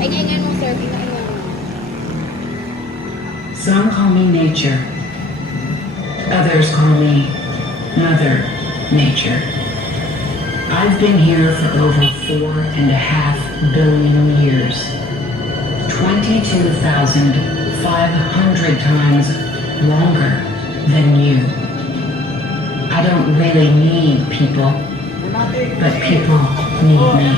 Ay, mo, sir. Pinakain. Some call me nature. Others call me Mother Nature. I've been here for over 4.5 billion years. 22,500 times longer than you. I don't really need people, but people need me.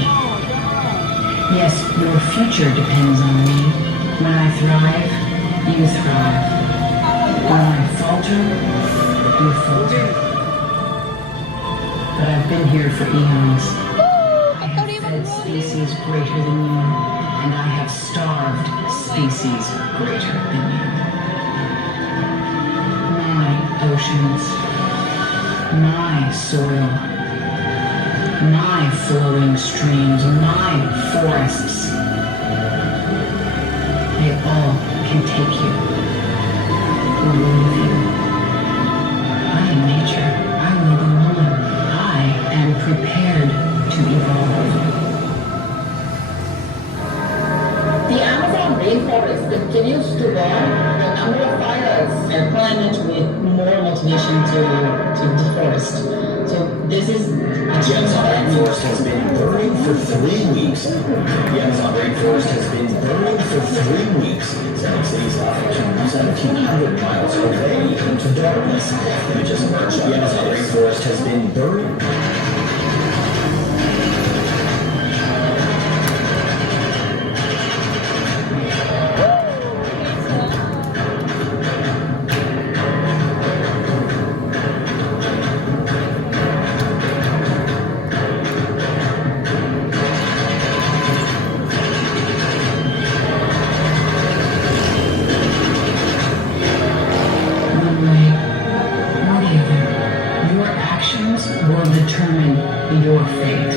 Yes, your future depends on me. When I thrive, you thrive. When I falter, you falter. But I've been here for eons. I have fed species greater than you, and I have starved species greater than you. My oceans, my soil, my flowing streams, my forests, they all can take you or leave you. I am nature. I will go on. I am prepared to evolve. The Amazon rainforest continues to burn. The number of fires and planet with more motivation to deforest. So this is The Amazon rainforest has been burning for 3 weeks. The Amazon rainforest has been burning for 3 weeks. Sending cities off to 1,700 miles away into darkness. Images emerged. The Amazon rainforest has been burning. One way or the other, your actions will determine your fate.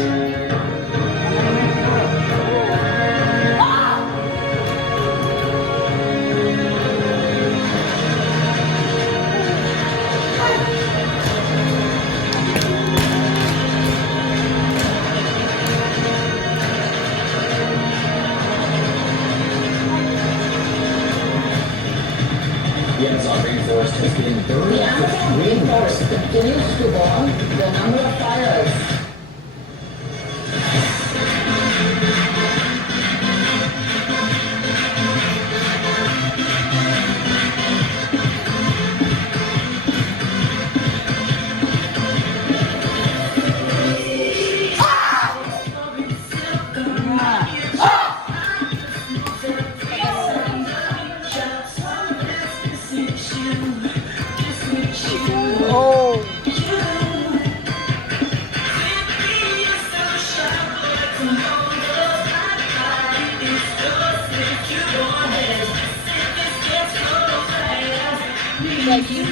The Amazon rainforest has been burning the for Amazon 3 weeks. rainforest continues to burn. The number of fires. Like, you